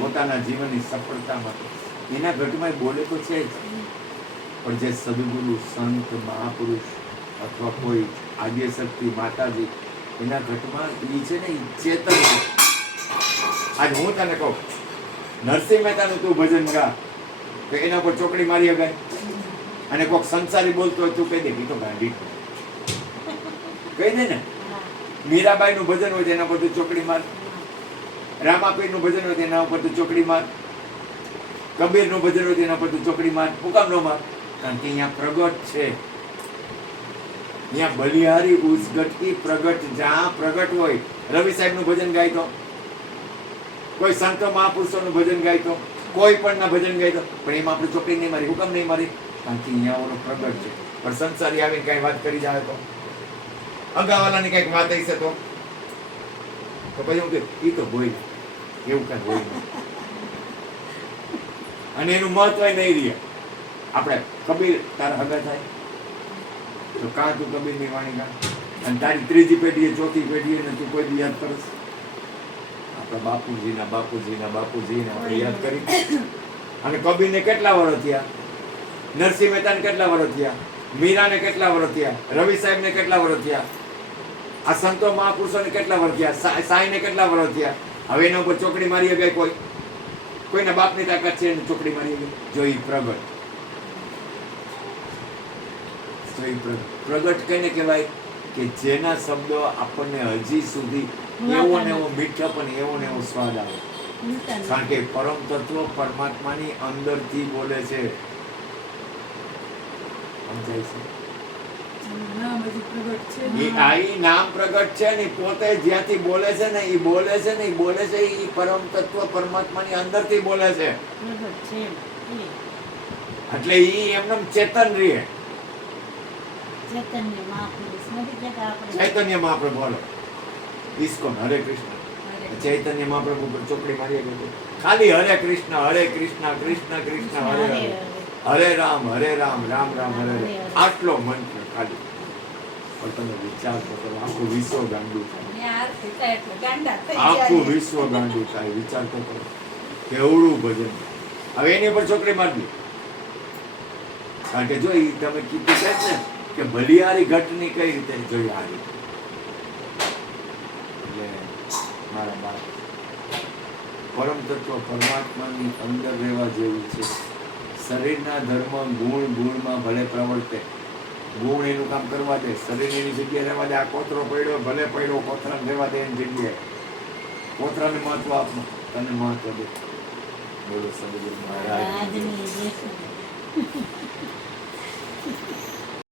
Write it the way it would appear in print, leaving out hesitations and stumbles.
પોતાના જીવનની સફળતા માટે. એના ઘટમાં બોલે તો છે જ, પણ જે સદગુરુ, સંત, મહાપુરુષ અથવા કોઈ આદ્યશક્તિ માતાજી, એના ઘટમાં એ છે ને, એ ચેતન છે. આજ હું તને કહું, નરસિંહ મહેતાનું તું ભજન ગા તો એના પર ચોકડી મારી અગાય, અને કોઈક સંસારી બોલતો હોય તું કહી દે તો ગાંડી કહી દે ને. મીરાબાઈ નું ભજન હોય એના પર તું ચોકડી માર, રામાપીર નું ભજન હોય એના ઉપર તું ચોકડી માર, કબીર નું ભજન હોય એના પર તું ચોકડી માર. હું કામ નો માર? કારણ કે અહીંયા પ્રગટ છે. અહીંયા બલિહારી ઉસગટકી પ્રગટ, જ્યાં પ્રગટ હોય. રવિ સાહેબ નું ભજન ગાય તો, કોઈ સંતો મહાપુરુષો નું ભજન ગાય તો, કોઈ પણ ના ભજન ગાય તો, પણ એમાં આપણે ચોકડી નહીં મારી. હુકમ નહીં મારી? કારણ કે અહીંયા ઓનો પ્રગટ છે. પણ સંસારી આવીને કઈ વાત કરી જાય તો, અગાવાલાની કઈક વાત હશે તો પછી હું કે ઈ તો બોલ, એવું કઈ હોય નહીં. અને એનું મહત્વ નહીં રહે. આપણે કબીર તારા હગા થાય તો કાં તું કબીરની વાણી ગા, અને તારી ત્રીજી પેઢીએ, ચોથી પેઢીએ ને તું કોઈ દી યાદ કરસ? આપણા બાપુજીના આપણે યાદ કરી. અને કબીરને કેટલા વર્ષ થયા, નરસિંહ મહેતાને કેટલા વર્ષ થયા, મીરાને કેટલા વર્ષ થયા, રવિ સાહેબને કેટલા વર્ષ થયા, આ સંતો મહાપુરુષોને કેટલા વર્ષ થયા, સાંઈને કેટલા વર્ષ થયા. હવે એના ઉપર ચોકડી મારી ગઈ કોઈ? કોઈના બાપની તાકાત છે ચોકડી મારી ગઈ? જોઈ પ્રગટ. પ્રગટ કઈને કહેવાય કે જેના શબ્દો આપણને હજી સુધી એવો ને એવો મીઠા, પણ એવો ને એવો સ્વાદ આવે. કારણ કે પરમ તત્વ પરમાત્માની અંદરથી બોલે છે. સમજાય છે? નામ પ્રગટ છે ને, પોતે જ્યાંથી બોલે છે ને, એ બોલે છે ને, એ બોલે છે, એ પરમ તત્વ પરમાત્માની અંદરથી બોલે છે. એટલે ઈ એમનેમ ચેતન રહે. ચૈતન્ય મહાપ્રભુ, બોલો ઇસ્કોન હરે કૃષ્ણ. ચૈતન્ય મહાપ્રભુ પર ચોકડી મારી ગઈ, ખાલી હરે કૃષ્ણ, કૃષ્ણ કૃષ્ણ હરે હરે, હરે રામ, રામ રામ હરે હરે. આટલો મંત્ર ખાલી. પણ તમે વિચાર કરો, આખું વિશ્વ ગાંડું થાય. આખું વિશ્વ ગાંડું થાય. વિચાર તો કરો કેવડું ભજન. હવે એની ઉપર ચોકડી મારવી. કારણ કે જો તમે કીધું છે ને કે બલિહારી ઘટની કઈ રીતે જોઈ આ રીતે. એટલે મારા બાપ પરમ તત્વ પરમાત્માની અંદર રહેવા જેવું છે. શરીરના ધર્મ ગુણમાં ભલે પ્રવર્તે, ગુણ એનું કામ કરવા દે, શરીર એની જગ્યાએ રહેવા દે. આ કોતરો પડ્યો ભલે પડ્યો, કોતરાને રહેવા દે એની જગ્યાએ. કોતરાને મહત્વ આપો, તને મહત્વ દે. બોલો સદગુરુ મહારાજ.